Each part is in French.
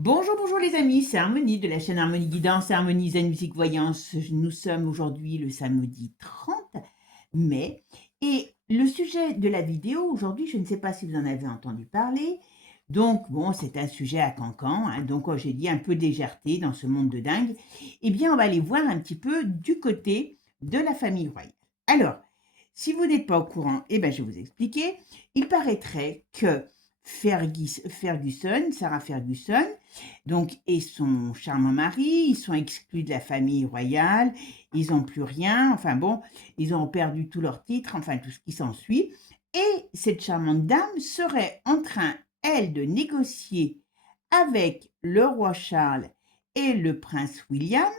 Bonjour, bonjour les amis, c'est Harmonie de la chaîne Harmonie Guidance et Harmonie Zen Musique Voyance. Nous sommes aujourd'hui le samedi 30 mai et le sujet de la vidéo aujourd'hui, je ne sais pas si vous en avez entendu parler. Donc bon, c'est un sujet à cancan, hein, donc j'ai dit un peu légèreté dans ce monde de dingue. Eh bien, on va aller voir un petit peu du côté de la famille royale. Alors, si vous n'êtes pas au courant, eh ben, je vais vous expliquer. Il paraîtrait que Ferguson, Sarah Ferguson, donc, et son charmant mari, ils sont exclus de la famille royale, ils n'ont plus rien, enfin bon, ils ont perdu tous leurs titres, enfin tout ce qui s'ensuit. Et cette charmante dame serait en train, elle, de négocier avec le roi Charles et le prince William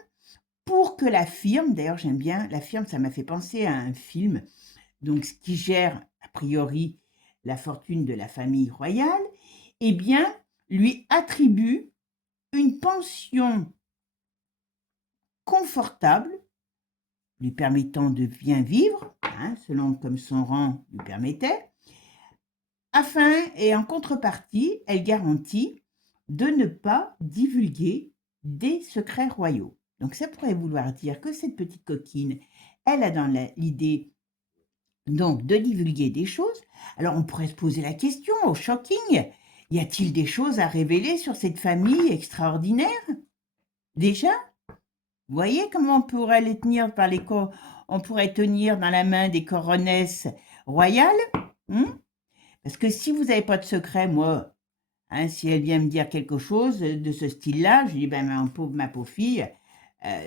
pour que la firme, d'ailleurs j'aime bien, la firme ça m'a fait penser à un film, donc ce qui gère a priori la fortune de la famille royale, eh bien lui attribue une pension confortable, lui permettant de bien vivre, hein, selon comme son rang lui permettait, afin et en contrepartie, elle garantit de ne pas divulguer des secrets royaux. Donc ça pourrait vouloir dire que cette petite coquine, elle a dans l'idée donc de divulguer des choses. Alors on pourrait se poser la question, au shocking, y a-t-il des choses à révéler sur cette famille extraordinaire? Déjà, vous voyez comment on pourrait les tenir par les on pourrait tenir dans la main des coronesses royales, hein? Parce que si vous n'avez pas de secret, moi, hein, si elle vient me dire quelque chose de ce style-là, je dis ben ma pauvre fille,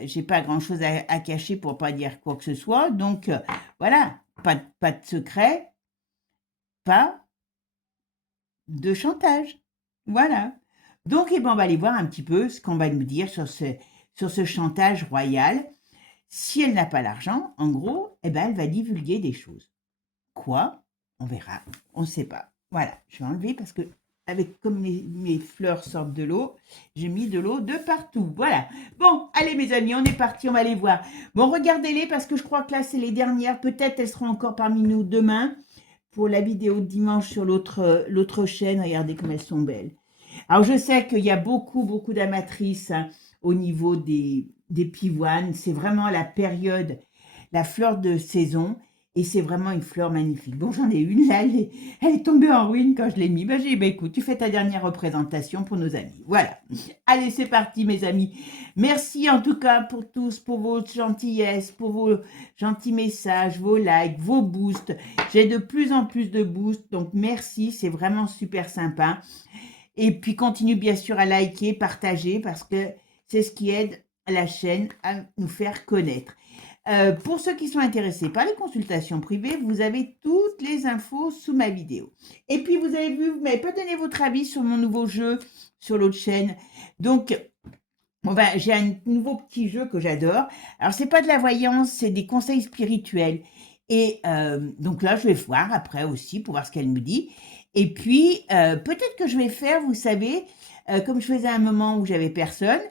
j'ai pas grand-chose à cacher pour pas dire quoi que ce soit, donc voilà, pas de secret, pas de chantage, voilà. Donc eh ben, on va aller voir un petit peu ce qu'on va nous dire sur ce chantage royal. Si elle n'a pas l'argent, en gros, eh ben, elle va divulguer des choses. Quoi? On verra. On ne sait pas. Voilà, je vais enlever parce que avec comme mes fleurs sortent de l'eau, j'ai mis de l'eau de partout. Voilà. Bon, allez mes amis, on est parti, on va les voir. Bon, regardez-les parce que je crois que là, c'est les dernières. Peut-être elles seront encore parmi nous demain pour la vidéo de dimanche sur l'autre chaîne. Regardez comme elles sont belles. Alors, je sais qu'il y a beaucoup d'amatrices, hein, au niveau des pivoines. C'est vraiment la période, la fleur de saison. Et c'est vraiment une fleur magnifique. Bon, j'en ai une là, elle est tombée en ruine quand je l'ai mis. Ben, j'ai dit, ben, écoute, tu fais ta dernière représentation pour nos amis. Voilà. Allez, c'est parti, mes amis. Merci en tout cas pour tous, pour vos gentillesses, pour vos gentils messages, vos likes, vos boosts. J'ai de plus en plus de boosts, donc merci, c'est vraiment super sympa. Et puis continue bien sûr à liker, partager, parce que c'est ce qui aide la chaîne à nous faire connaître. Pour ceux qui sont intéressés par les consultations privées, vous avez toutes les infos sous ma vidéo. Et puis vous avez vu, vous m'avez pas donné votre avis sur mon nouveau jeu sur l'autre chaîne. Donc, bon ben, j'ai un nouveau petit jeu que j'adore. Alors, c'est pas de la voyance, c'est des conseils spirituels. Et donc là, je vais voir après aussi pour voir ce qu'elle me dit. Et puis, peut-être que je vais faire, vous savez, comme je faisais à un moment où j'avais personne,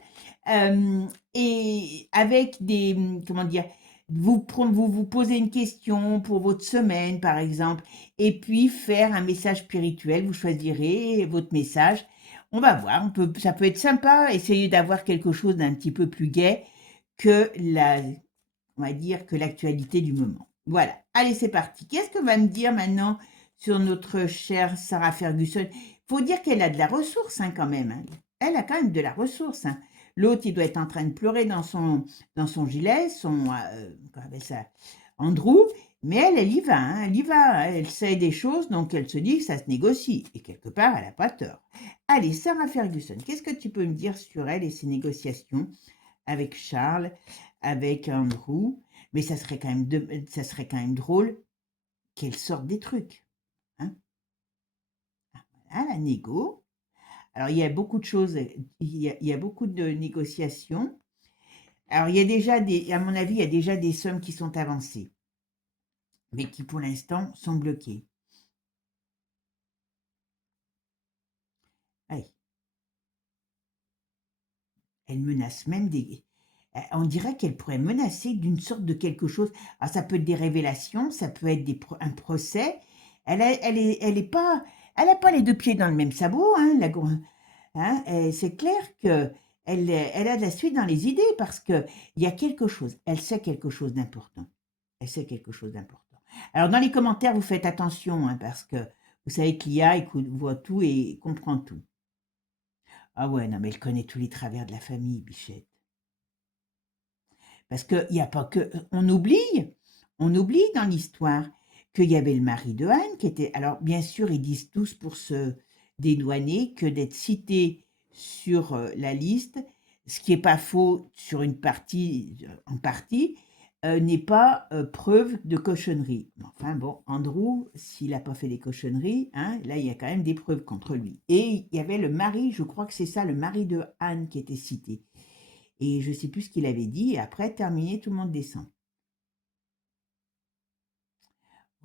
et avec des, comment dire, vous posez une question pour votre semaine, par exemple, et puis faire un message spirituel. Vous choisirez votre message. On va voir, ça peut être sympa, essayer d'avoir quelque chose d'un petit peu plus gai que on va dire, que l'actualité du moment. Voilà, allez, c'est parti. Qu'est-ce que va me dire maintenant sur notre chère Sarah Ferguson? Faut dire qu'elle a de la ressource, hein, quand même, hein. Elle a quand même de la ressource, hein. L'autre, il doit être en train de pleurer dans son gilet, comment appelle ça, Andrew, mais elle y va, hein, elle y va, elle sait des choses, donc elle se dit que ça se négocie. Et quelque part, elle n'a pas tort. Allez, Sarah Ferguson, qu'est-ce que tu peux me dire sur elle et ses négociations avec Charles, avec Andrew? Mais ça serait quand même drôle qu'elle sorte des trucs, hein. Voilà, la négo. Alors, il y a beaucoup de choses, il y a beaucoup de négociations. Alors, il y a déjà à mon avis, il y a déjà des sommes qui sont avancées, mais qui pour l'instant sont bloquées. Allez, elle menace même on dirait qu'elle pourrait menacer d'une sorte de quelque chose. Alors, ça peut être des révélations, ça peut être un procès. Elle n'a pas les deux pieds dans le même sabot, hein, hein, et c'est clair que elle a de la suite dans les idées parce que il y a quelque chose. Elle sait quelque chose d'important. Elle sait quelque chose d'important. Alors, dans les commentaires, vous faites attention, hein, parce que vous savez que l'IA écoute, voit tout et comprend tout. Ah ouais, non, mais elle connaît tous les travers de la famille, Bichette. Parce qu'il n'y a pas que... On oublie dans l'histoire qu'il y avait le mari de Anne qui était... Alors, bien sûr, ils disent tous pour se dédouaner que d'être cité sur la liste, ce qui n'est pas faux sur une partie, en partie, n'est pas preuve de cochonnerie. Enfin bon, Andrew, s'il n'a pas fait des cochonneries, hein, là, il y a quand même des preuves contre lui. Et il y avait le mari, je crois que c'est ça, le mari de Anne qui était cité. Et je ne sais plus ce qu'il avait dit. Et après, terminé, tout le monde descend.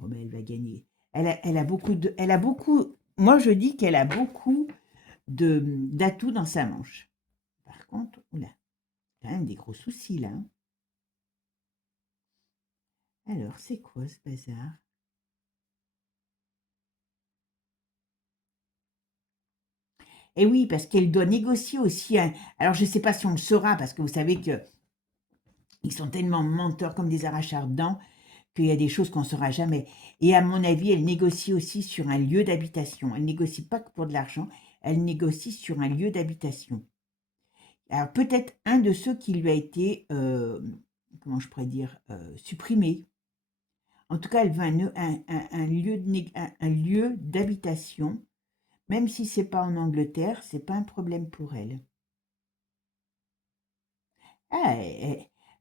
Oh, ben, elle va gagner. Elle a beaucoup de, elle a beaucoup. Moi, je dis qu'elle a beaucoup d'atouts dans sa manche. Par contre, oula, quand même des gros soucis là, hein. Alors, c'est quoi ce bazar? Eh oui, parce qu'elle doit négocier aussi. Alors, je ne sais pas si on le saura, parce que vous savez que ils sont tellement menteurs comme des arracheurs-dents qu'il y a des choses qu'on ne saura jamais. Et à mon avis, elle négocie aussi sur un lieu d'habitation. Elle négocie pas que pour de l'argent, elle négocie sur un lieu d'habitation. Alors peut-être un de ceux qui lui a été, comment je pourrais dire, supprimé. En tout cas, elle veut un lieu d'habitation, même si c'est pas en Angleterre, c'est pas un problème pour elle. Ah,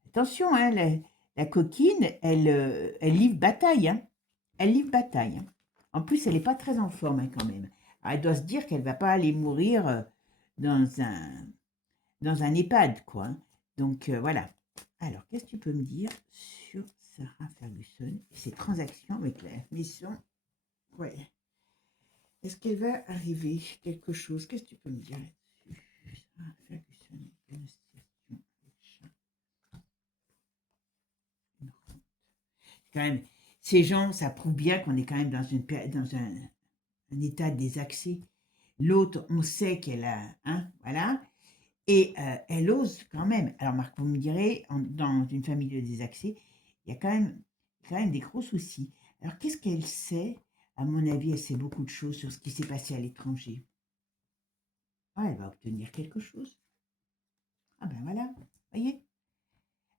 attention, hein, la coquine, elle livre bataille, hein. Elle livre bataille, hein. En plus, elle n'est pas très en forme, hein, quand même. Alors, elle doit se dire qu'elle va pas aller mourir dans un, dans un EHPAD, quoi, hein. Donc, voilà. Alors, qu'est-ce que tu peux me dire sur Sarah Ferguson et ses transactions avec la maison? Ouais. Est-ce qu'elle va arriver quelque chose? Qu'est-ce que tu peux me dire là-dessus? Sarah Ferguson, négociation avec une rente. Quand même, ces gens, ça prouve bien qu'on est quand même dans un état désaxé. L'autre, on sait qu'elle a, hein, voilà, et elle ose quand même. Alors, Marc, vous me direz, dans une famille de désaxés, il y a quand même des gros soucis. Alors, qu'est-ce qu'elle sait? À mon avis, elle sait beaucoup de choses sur ce qui s'est passé à l'étranger. Ah, elle va obtenir quelque chose. Ah ben voilà, voyez.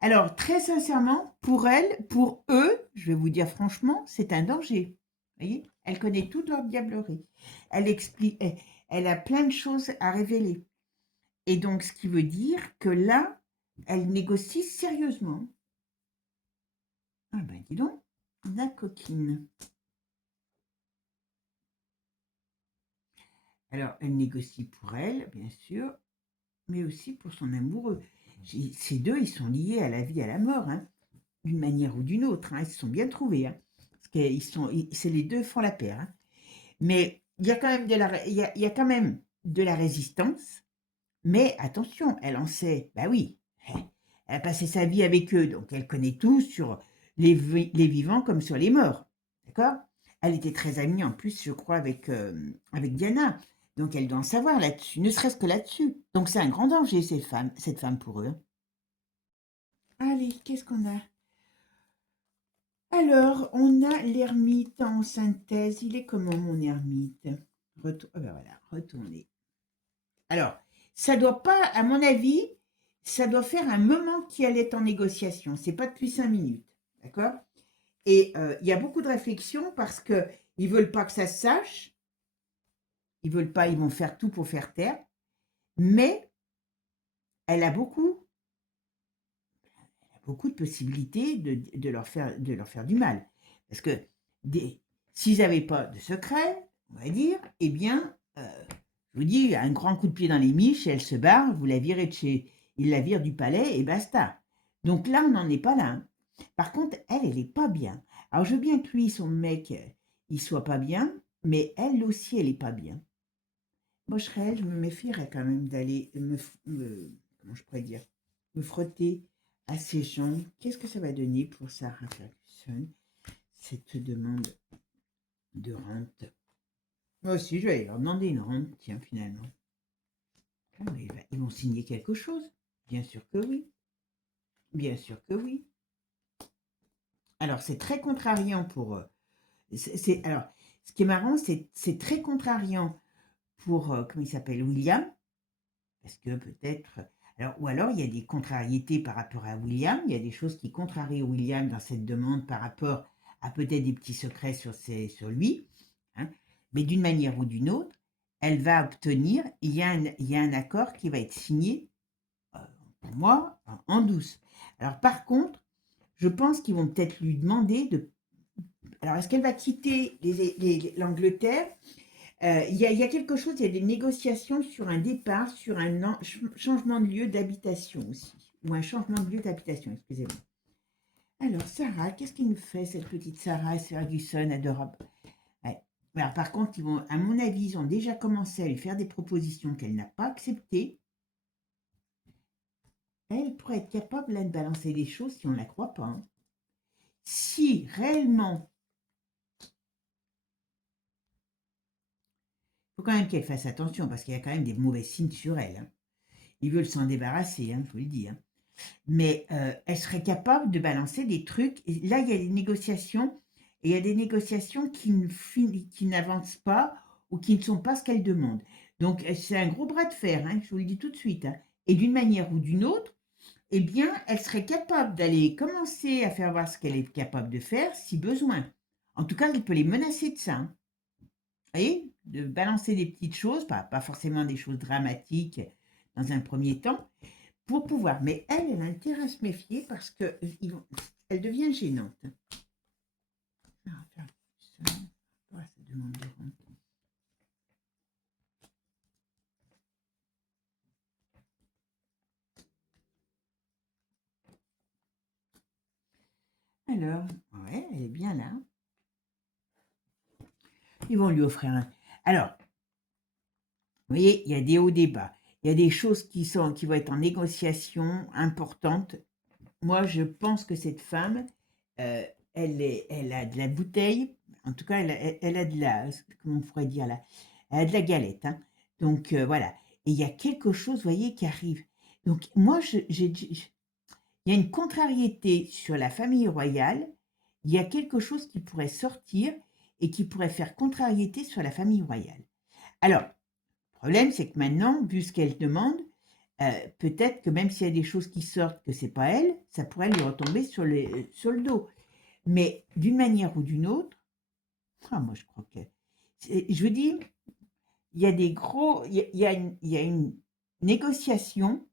Alors, très sincèrement, pour elle, pour eux, je vais vous dire franchement, c'est un danger. Voyez, elle connaît toute leur diablerie. Elle explique, elle a plein de choses à révéler. Et donc, ce qui veut dire que là, elle négocie sérieusement. Ah ben, dis donc, la coquine. Alors, elle négocie pour elle, bien sûr, mais aussi pour son amoureux. Ces deux, ils sont liés à la vie, à la mort, hein, d'une manière ou d'une autre, hein. Ils se sont bien trouvés, hein, parce c'est les deux font la paire, hein. Mais il y a quand même il y a quand même de la résistance. Mais attention, elle en sait, bah oui, elle a passé sa vie avec eux, donc elle connaît tout sur les vivants comme sur les morts. D'accord? Elle était très amie en plus, je crois, avec Diana. Donc elle doit en savoir là-dessus, ne serait-ce que là-dessus. Donc c'est un grand danger, cette femme pour eux. Allez, qu'est-ce qu'on a? Alors, on a l'ermite en synthèse. Il est comment mon ermite? Ah ben voilà, retourner. Alors, ça doit pas, à mon avis, ça doit faire un moment qu'elle est en négociation. C'est pas depuis 5 minutes, d'accord? Et il y a beaucoup de réflexion parce que ils veulent pas que ça se sache. Ils veulent pas, ils vont faire tout pour faire taire. Mais elle a beaucoup de possibilités de leur faire du mal. Parce que s'ils n'avaient pas de secret, on va dire, eh bien, je vous dis, un grand coup de pied dans les miches, elle se barre, vous la virez de chez, il la vire du palais et basta. Donc là, on n'en est pas là, hein. Par contre, elle n'est pas bien. Alors, je veux bien que lui, son mec, il soit pas bien, mais elle aussi, elle est pas bien. Moi, je me méfierais quand même d'aller comment je pourrais dire, me frotter à ces gens. Qu'est-ce que ça va donner pour Sarah Ferguson, cette demande de rente? Moi aussi, je vais leur demander une rente, tiens, finalement. Ah, mais ils vont signer quelque chose. Bien sûr que oui. Bien sûr que oui. Alors, c'est très contrariant pour eux. Alors, ce qui est marrant, c'est très contrariant pour, comment il s'appelle, William, parce que peut-être, alors, ou alors il y a des contrariétés par rapport à William, il y a des choses qui contrarient William dans cette demande par rapport à peut-être des petits secrets sur lui, hein. Mais d'une manière ou d'une autre, elle va obtenir, il y a un accord qui va être signé, euh, pour moi, en douce. Alors par contre, je pense qu'ils vont peut-être lui demander de... Alors, est-ce qu'elle va quitter l'Angleterre? Il y a quelque chose, il y a des négociations sur un départ, sur un changement de lieu d'habitation aussi. Ou un changement de lieu d'habitation, excusez-moi. Alors, Sarah, qu'est-ce qu'il nous fait, cette petite Sarah Ferguson, adorable? Ouais. Alors, par contre, ils vont, à mon avis, ils ont déjà commencé à lui faire des propositions qu'elle n'a pas acceptées. Elle pourrait être capable là, de balancer des choses si on ne la croit pas, hein. Si réellement, il faut quand même qu'elle fasse attention parce qu'il y a quand même des mauvais signes sur elle, hein. Ils veulent s'en débarrasser, hein, faut le dire. Mais elle serait capable de balancer des trucs. Et là, il y a des négociations, et il y a des négociations qui n'avancent pas ou qui ne sont pas ce qu'elle demande. Donc, c'est un gros bras de fer, hein, je vous le dis tout de suite, hein. Et d'une manière ou d'une autre, eh bien, elle serait capable d'aller commencer à faire voir ce qu'elle est capable de faire si besoin. En tout cas, elle peut les menacer de ça, hein. Vous voyez, de balancer des petites choses, pas forcément des choses dramatiques dans un premier temps, pour pouvoir. Mais elle a intérêt à se méfier parce que elle devient gênante. Ça demande de rente. Alors, ouais, elle est bien là. Ils vont lui offrir un. Alors, vous voyez, il y a des hauts, des bas. Il y a des choses qui vont être en négociation importantes. Moi, je pense que cette femme, euh, elle a de la bouteille. En tout cas, elle a de la, comment on pourrait dire là, elle a de la galette, hein. Donc voilà. Et il y a quelque chose, vous voyez, qui arrive. Donc moi, il y a une contrariété sur la famille royale. Il y a quelque chose qui pourrait sortir et qui pourrait faire contrariété sur la famille royale. Alors, le problème, c'est que maintenant, vu ce qu'elle demande, peut-être que même s'il y a des choses qui sortent que c'est pas elle, ça pourrait lui retomber sur le dos. Mais d'une manière ou d'une autre, moi je crois que, je veux dire, il y a des gros, il y a une négociation,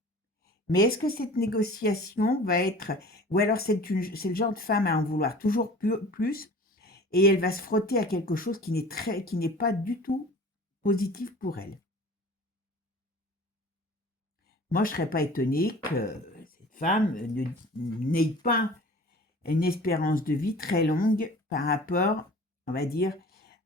mais est-ce que cette négociation va être, ou alors c'est le genre de femme à en vouloir toujours plus, et elle va se frotter à quelque chose qui n'est pas du tout positif pour elle. Moi, je ne serais pas étonnée que cette femme n'ait pas une espérance de vie très longue par rapport, on va dire,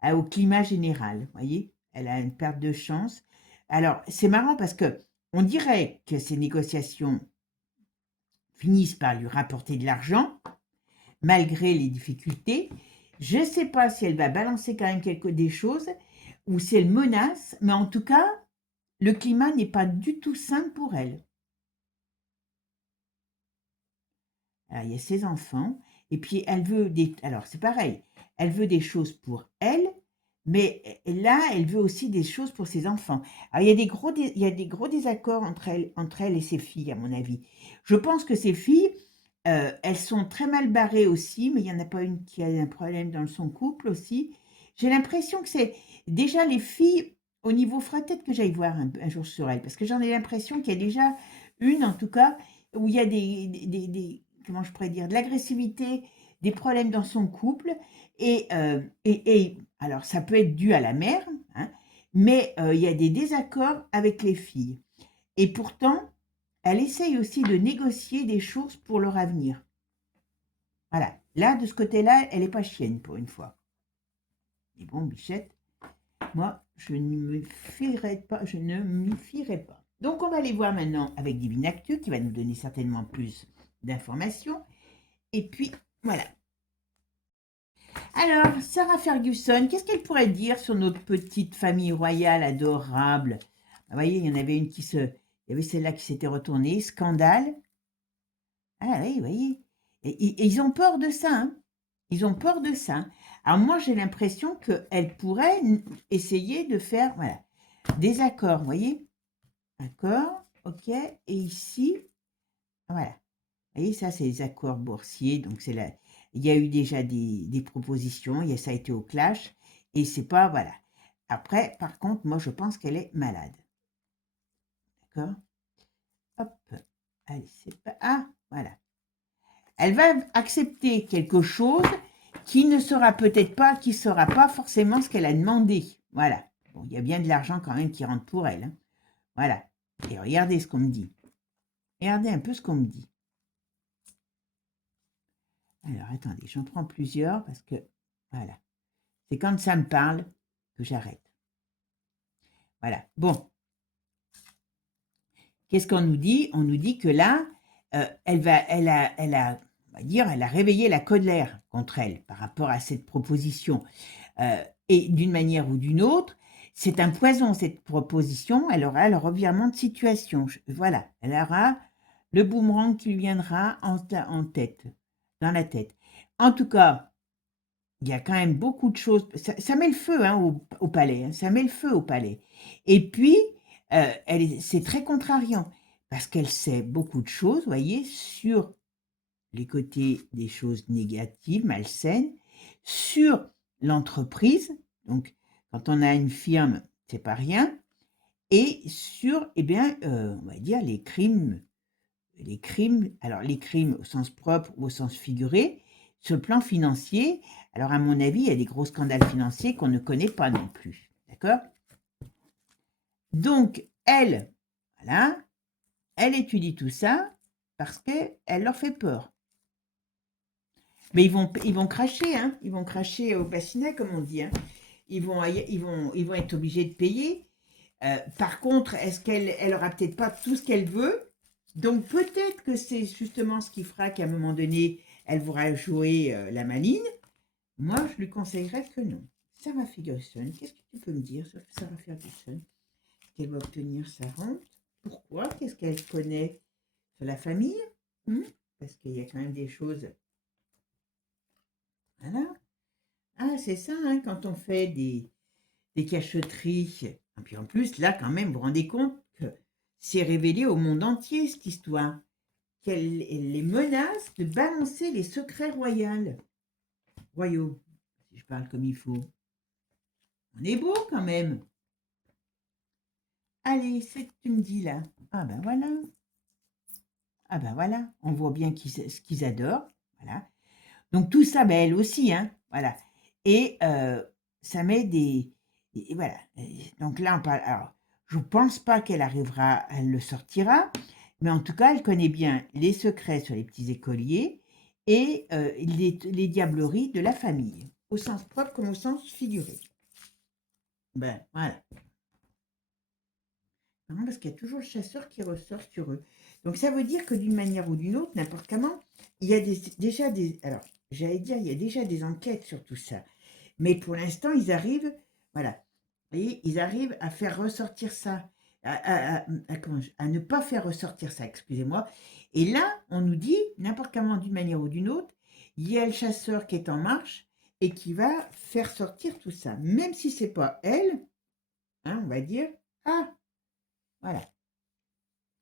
au climat général. Vous voyez, elle a une perte de chance. Alors, c'est marrant parce que on dirait que ces négociations finissent par lui rapporter de l'argent, malgré les difficultés. Je ne sais pas si elle va balancer quand même des choses ou si elle menace, mais en tout cas, le climat n'est pas du tout sain pour elle. Alors, il y a ses enfants, et puis elle veut des... Alors, c'est pareil, elle veut des choses pour elle, mais là, elle veut aussi des choses pour ses enfants. Alors, il y a des gros désaccords entre elle et ses filles, à mon avis. Je pense que ses filles, elles sont très mal barrées aussi, mais il n'y en a pas une qui a un problème dans son couple aussi. J'ai l'impression que c'est déjà les filles, au niveau, faudrait peut-être que j'aille voir un jour sur elles, parce que j'en ai l'impression qu'il y a déjà une, en tout cas, où il y a comment je pourrais dire, de l'agressivité, des problèmes dans son couple, alors ça peut être dû à la mère, hein, mais il y a des désaccords avec les filles. Et pourtant, elle essaye aussi de négocier des choses pour leur avenir. Voilà. Là, de ce côté-là, elle n'est pas chienne pour une fois. Mais bon, Bichette, moi, je ne me fierai pas, je ne m'y fierai pas. Donc, on va aller voir maintenant avec Divine Actu, qui va nous donner certainement plus d'informations. Et puis, voilà. Alors, Sarah Ferguson, qu'est-ce qu'elle pourrait dire sur notre petite famille royale adorable? Vous voyez, il y en avait une il y avait celle-là qui s'était retournée, scandale. Ah oui, vous voyez. Et ils ont peur de ça, hein. Ils ont peur de ça. Alors moi, j'ai l'impression qu'elle pourrait essayer de faire, voilà, des accords, vous voyez. Accord, ok. Et ici, voilà. Vous voyez, ça, c'est les accords boursiers. Donc, il y a eu déjà des propositions. Ça a été au clash. Et c'est pas, voilà. Après, par contre, moi, je pense qu'elle est malade. D'accord. Hop. Allez, c'est pas... Ah, voilà. Elle va accepter quelque chose qui ne sera peut-être pas, qui ne sera pas forcément ce qu'elle a demandé. Voilà. Bon, il y a bien de l'argent quand même qui rentre pour elle, hein. Voilà. Et regardez ce qu'on me dit. Regardez un peu ce qu'on me dit. Alors, attendez, j'en prends plusieurs parce que, voilà. C'est quand ça me parle que j'arrête. Voilà. Bon. Qu'est-ce qu'on nous dit? On nous dit que là, elle a, on va dire, elle a réveillé la colère contre elle par rapport à cette proposition. Et d'une manière ou d'une autre, c'est un poison, cette proposition. Elle aura le revirement de situation. Voilà. Elle aura le boomerang qui lui viendra en tête, dans la tête. En tout cas, il y a quand même beaucoup de choses. Ça met le feu, hein, au palais. Hein, ça met le feu au palais. Et puis, c'est très contrariant parce qu'elle sait beaucoup de choses, vous voyez, sur les côtés des choses négatives, malsaines, sur l'entreprise. Donc, quand on a une firme, c'est pas rien. Et sur, eh bien, on va dire les crimes. Alors les crimes au sens propre ou au sens figuré, sur le plan financier. Alors, à mon avis, il y a des gros scandales financiers qu'on ne connaît pas non plus. D'accord? Donc, elle, voilà, elle étudie tout ça parce qu'elle leur fait peur. Mais ils vont cracher, hein. Ils vont cracher au bassinet, comme on dit, hein. Ils vont être obligés de payer. Par contre, est-ce qu'elle aura peut-être pas tout ce qu'elle veut? Donc, peut-être que c'est justement ce qui fera qu'à un moment donné, elle voudra jouer la maligne. Moi, je lui conseillerais que non. Sarah Ferguson, qu'est-ce que tu peux me dire sur Sarah Ferguson? Qu'elle va obtenir sa rente? Pourquoi? Qu'est-ce qu'elle connaît sur la famille? Parce qu'il y a quand même des choses. Voilà. Ah, c'est ça, hein, quand on fait des cachotteries. Et puis en plus, là, quand même, vous vous rendez compte que c'est révélé au monde entier, cette histoire. Qu'elle les menace de balancer les secrets royaux. Si je parle comme il faut. On est beau quand même. Allez, c'est ce que tu me dis là. Ah ben voilà. Ah ben voilà. On voit bien ce qu'ils adorent. Voilà. Donc tout ça, ben elle aussi, hein. Voilà. Et ça met et voilà. Et donc là, on parle. Alors, je ne pense pas qu'elle arrivera, elle le sortira, mais en tout cas, elle connaît bien les secrets sur les petits écoliers et les diableries de la famille, au sens propre comme au sens figuré. Ben voilà. Non, parce qu'il y a toujours le chasseur qui ressort sur eux. Donc ça veut dire que d'une manière ou d'une autre, n'importe comment, il y a déjà des... Alors, j'allais dire, il y a déjà des enquêtes sur tout ça. Mais pour l'instant, ils arrivent, voilà, vous voyez, ils arrivent à faire ressortir ça, à ne pas faire ressortir ça, excusez-moi. Et là, on nous dit, n'importe comment, d'une manière ou d'une autre, il y a le chasseur qui est en marche et qui va faire sortir tout ça. Même si c'est pas elle, hein, on va dire, ah, voilà.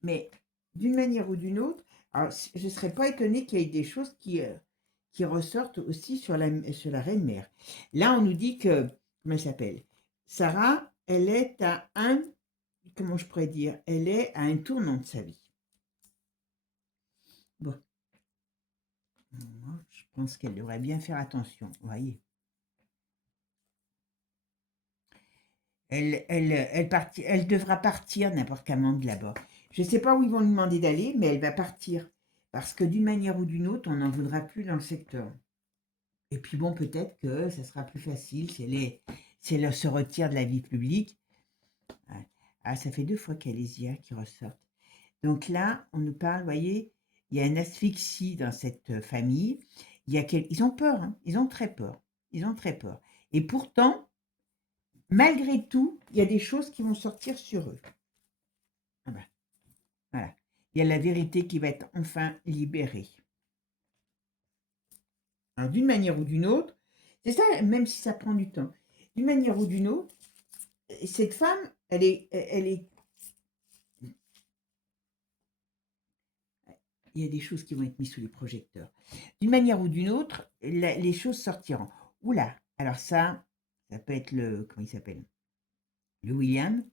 Mais d'une manière ou d'une autre, alors, je ne serais pas étonnée qu'il y ait des choses qui ressortent aussi sur la reine-mère. Là, on nous dit que, comment elle s'appelle? Sarah, elle est à comment je pourrais dire? Elle est à un tournant de sa vie. Bon. Moi, je pense qu'elle devrait bien faire attention, vous voyez. Elle devra partir n'importe comment de là-bas. Je ne sais pas où ils vont lui demander d'aller, mais elle va partir. Parce que d'une manière ou d'une autre, on n'en voudra plus dans le secteur. Et puis bon, peut-être que ça sera plus facile si elle se retire de la vie publique. Ah, ça fait 2 fois qu'il y a les IA qui ressortent. Donc là, on nous parle, vous voyez, il y a une asphyxie dans cette famille. Ils ont peur, hein, ils ont très peur. Ils ont très peur. Et pourtant, malgré tout, il y a des choses qui vont sortir sur eux. Ah ben, voilà. Il y a la vérité qui va être enfin libérée. Alors, d'une manière ou d'une autre, c'est ça, même si ça prend du temps, d'une manière ou d'une autre, cette femme, il y a des choses qui vont être mises sous les projecteurs. D'une manière ou d'une autre, les choses sortiront. Oula, alors ça peut être comment il s'appelle? Le William.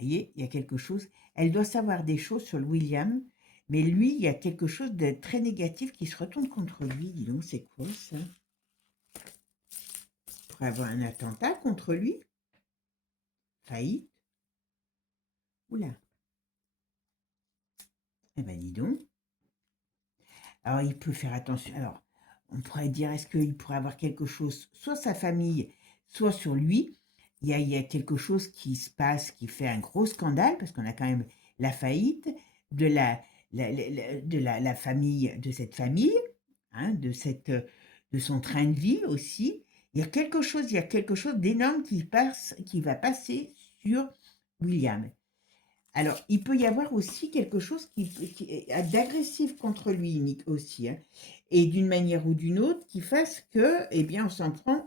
Vous voyez, il y a quelque chose. Elle doit savoir des choses sur le William, mais lui, il y a quelque chose de très négatif qui se retourne contre lui. Dis donc, c'est quoi ça? Il pourrait avoir un attentat contre lui? Faillite? Oula. Eh ben, dis donc. Alors, il peut faire attention. Alors, on pourrait dire, est-ce qu'il pourrait avoir quelque chose, soit sa famille, soit sur lui. Il y a quelque chose qui se passe, qui fait un gros scandale, parce qu'on a quand même la faillite de la famille, de cette famille, hein, de son train de vie aussi. Il y a quelque chose d'énorme qui va passer sur William. Alors, il peut y avoir aussi quelque chose qui d'agressif contre lui aussi, hein, et d'une manière ou d'une autre qui fasse que, eh bien,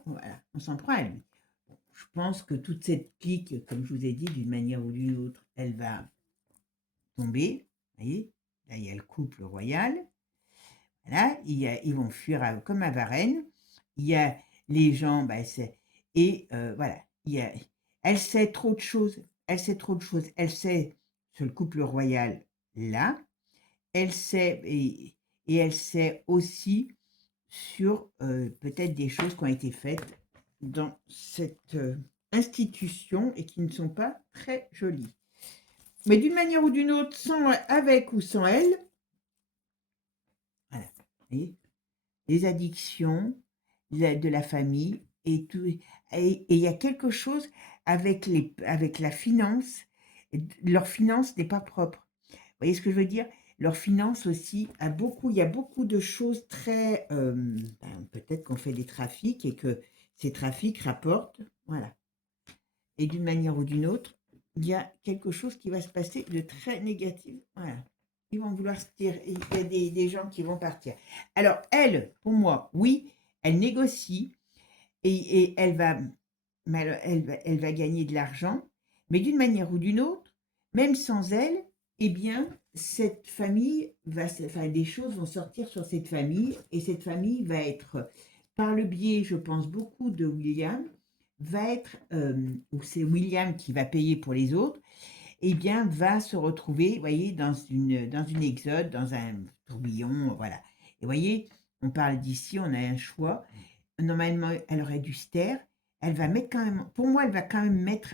voilà, on s'en prend à lui. Bon, je pense que toute cette clique, comme je vous ai dit, d'une manière ou d'une autre, elle va tomber. Vous voyez, là, il y a le couple royal. Voilà, ils vont fuir comme à Varennes. Il y a les gens, voilà, elle sait trop de choses. Elle sait trop de choses. Elle sait sur le couple royal là. Elle sait et elle sait aussi sur peut-être des choses qui ont été faites dans cette institution et qui ne sont pas très jolies. Mais d'une manière ou d'une autre, avec ou sans elle, voilà. Et les addictions de la famille et tout. Et il y a quelque chose avec la finance. Leur finance n'est pas propre. Vous voyez ce que je veux dire? Leur finance aussi il y a beaucoup de choses très. Peut-être qu'on fait des trafics et que ces trafics rapportent. Voilà. Et d'une manière ou d'une autre, il y a quelque chose qui va se passer de très négatif. Voilà. Ils vont vouloir se tirer. Il y a des gens qui vont partir. Alors, elle, pour moi, oui, elle négocie et elle va gagner de l'argent, mais d'une manière ou d'une autre, même sans elle, eh bien, cette famille enfin, des choses vont sortir sur cette famille et cette famille va être, par le biais, je pense, beaucoup de William, va être, ou c'est William qui va payer pour les autres, eh bien, va se retrouver, vous voyez, dans une exode, dans un tourbillon, voilà. Et vous voyez, on parle d'ici, on a un choix. Normalement, elle aurait dû se taire. Elle va mettre quand même, pour moi, elle va quand même mettre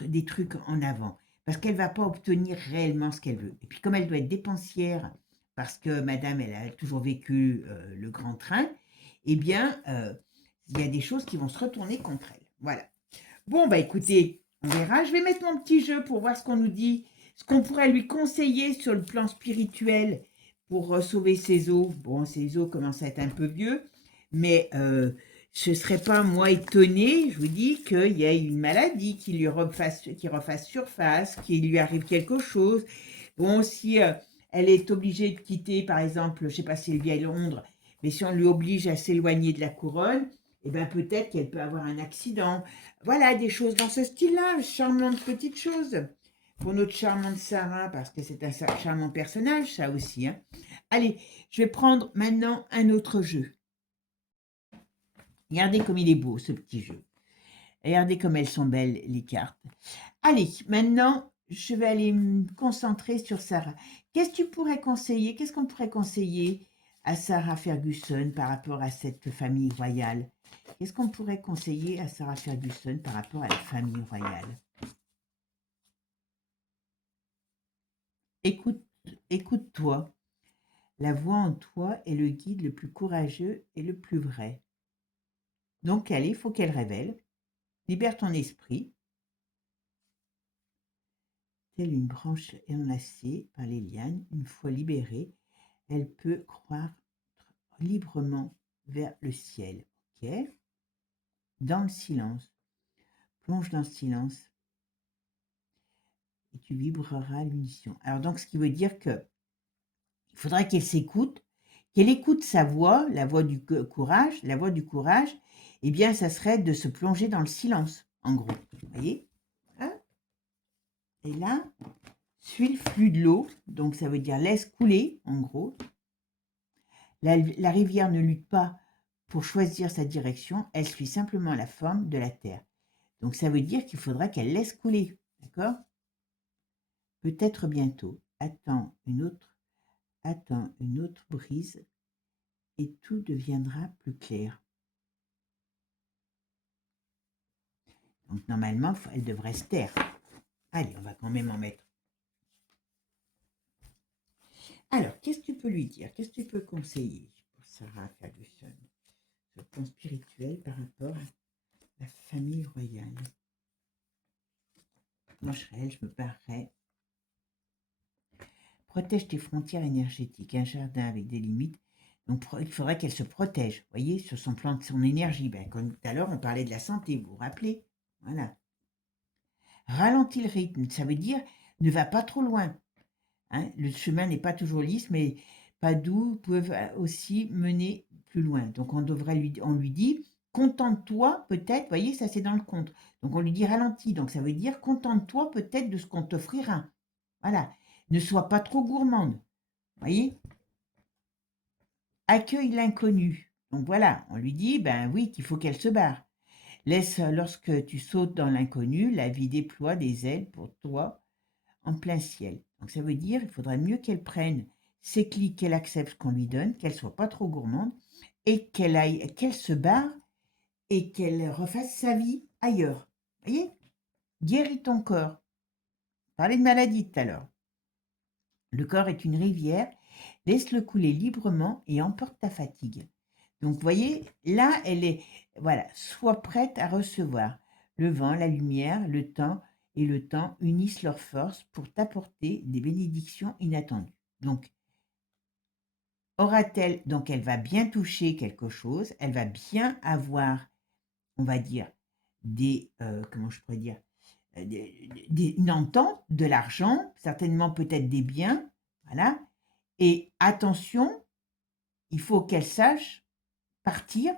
des trucs en avant, parce qu'elle va pas obtenir réellement ce qu'elle veut. Et puis, comme elle doit être dépensière, parce que madame, elle a toujours vécu le grand train, eh bien, il y a des choses qui vont se retourner contre elle. Voilà. Bon, bah écoutez, on verra. Je vais mettre mon petit jeu pour voir ce qu'on nous dit, ce qu'on pourrait lui conseiller sur le plan spirituel pour sauver ses os. Bon, ses os commencent à être un peu vieux, mais je ne serais pas, moi, étonnée, je vous dis, qu'il y ait une maladie qui refasse surface, qu'il lui arrive quelque chose. Bon, si elle est obligée de quitter, par exemple, je ne sais pas si elle vit à Londres, mais si on lui oblige à s'éloigner de la couronne, eh bien peut-être qu'elle peut avoir un accident. Voilà, des choses dans ce style-là, charmantes petites choses. Pour notre charmante Sarah, parce que c'est un charmant personnage, ça aussi, hein. Allez, je vais prendre maintenant un autre jeu. Regardez comme il est beau, ce petit jeu. Regardez comme elles sont belles, les cartes. Allez, maintenant, je vais aller me concentrer sur Sarah. Qu'est-ce qu'on pourrait conseiller à Sarah Ferguson par rapport à cette famille royale? Qu'est-ce qu'on pourrait conseiller à Sarah Ferguson par rapport à la famille royale? Écoute, écoute-toi. La voix en toi est le guide le plus courageux et le plus vrai. Donc, allez, il faut qu'elle révèle. Libère ton esprit. Telle une branche enlacée par les lianes, une fois libérée, elle peut croître librement vers le ciel. Ok? Dans le silence. Plonge dans le silence. et tu vibreras à l'unisson. Alors donc, ce qui veut dire que il faudra qu'elle s'écoute, qu'elle écoute sa voix, la voix du courage, la voix du courage, eh bien, ça serait de se plonger dans le silence, en gros. Vous voyez? Hein? Et là, suis le flux de l'eau, donc ça veut dire laisse couler, en gros. La rivière ne lutte pas pour choisir sa direction, elle suit simplement la forme de la terre. Donc ça veut dire qu'il faudra qu'elle laisse couler, d'accord? Peut-être bientôt. Attends une autre brise et tout deviendra plus clair. Donc normalement, elle devrait se taire. Allez, on va quand même en mettre. Alors, qu'est-ce que tu peux lui dire? Qu'est-ce que tu peux conseiller pour Sarah Ferguson? Ce plan spirituel par rapport à la famille royale. Moi, je me barrerais. Protège tes frontières énergétiques. Un jardin avec des limites. Donc, il faudrait qu'elle se protège, vous voyez, sur son plan de son énergie. Ben, comme tout à l'heure, on parlait de la santé, vous vous rappelez? Voilà. Ralentis le rythme, ça veut dire ne va pas trop loin. Hein, le chemin n'est pas toujours lisse, mais pas doux peuvent aussi mener plus loin. Donc, on lui dit, contente-toi peut-être, vous voyez, ça c'est dans le conte. Donc, on lui dit ralentis, donc ça veut dire contente-toi peut-être de ce qu'on t'offrira. Voilà, ne sois pas trop gourmande, vous voyez. Accueille l'inconnu. Donc voilà, on lui dit, ben oui, qu'il faut qu'elle se barre. Lorsque tu sautes dans l'inconnu, la vie déploie des ailes pour toi en plein ciel. Donc ça veut dire, il faudrait mieux qu'elle prenne ses clics, qu'elle accepte ce qu'on lui donne, qu'elle soit pas trop gourmande et qu'elle se barre et qu'elle refasse sa vie ailleurs. Vous voyez? Guéris ton corps. Parlez de maladie tout à l'heure. Le corps est une rivière, laisse-le couler librement et emporte ta fatigue. Donc, vous voyez, là, elle est, voilà, sois prête à recevoir. Le vent, la lumière, le temps et le temps unissent leurs forces pour t'apporter des bénédictions inattendues. Donc, donc elle va bien toucher quelque chose, elle va bien avoir, on va dire, comment je pourrais dire, une entente, de l'argent, certainement peut-être des biens, voilà. Et attention, il faut qu'elle sache partir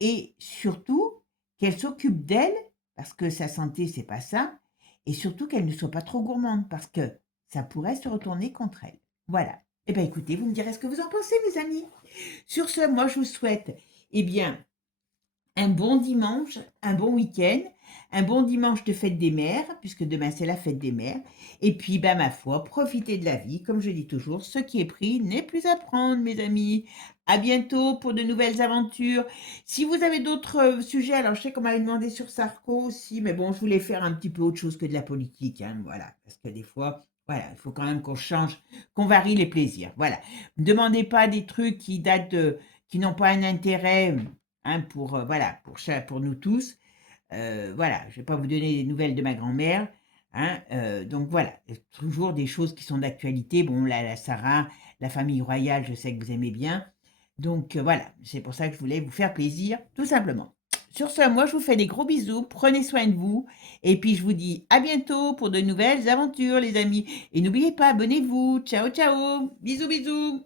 et surtout qu'elle s'occupe d'elle, parce que sa santé, c'est pas ça, et surtout qu'elle ne soit pas trop gourmande, parce que ça pourrait se retourner contre elle. Voilà. Eh bien, écoutez, vous me direz ce que vous en pensez, mes amis. Sur ce, moi, je vous souhaite, eh bien, un bon dimanche, un bon week-end, un bon dimanche de fête des mères, puisque demain c'est la fête des mères. Et puis, ben, ma foi, profitez de la vie. Comme je dis toujours, ce qui est pris n'est plus à prendre, mes amis. À bientôt pour de nouvelles aventures. Si vous avez d'autres sujets, alors je sais qu'on m'avait demandé sur Sarko aussi, mais bon, je voulais faire un petit peu autre chose que de la politique, hein, voilà. Parce que des fois, voilà, il faut quand même qu'on change, qu'on varie les plaisirs. Voilà. Ne me demandez pas des trucs qui qui n'ont pas un intérêt. Hein, voilà, pour nous tous. Voilà, je ne vais pas vous donner des nouvelles de ma grand-mère. Hein, donc voilà, toujours des choses qui sont d'actualité. Bon, la Sarah, la famille royale, je sais que vous aimez bien. Donc voilà, c'est pour ça que je voulais vous faire plaisir, tout simplement. Sur ce, moi, je vous fais des gros bisous. Prenez soin de vous. Et puis, je vous dis à bientôt pour de nouvelles aventures, les amis. Et n'oubliez pas, abonnez-vous. Ciao, ciao. Bisous, bisous.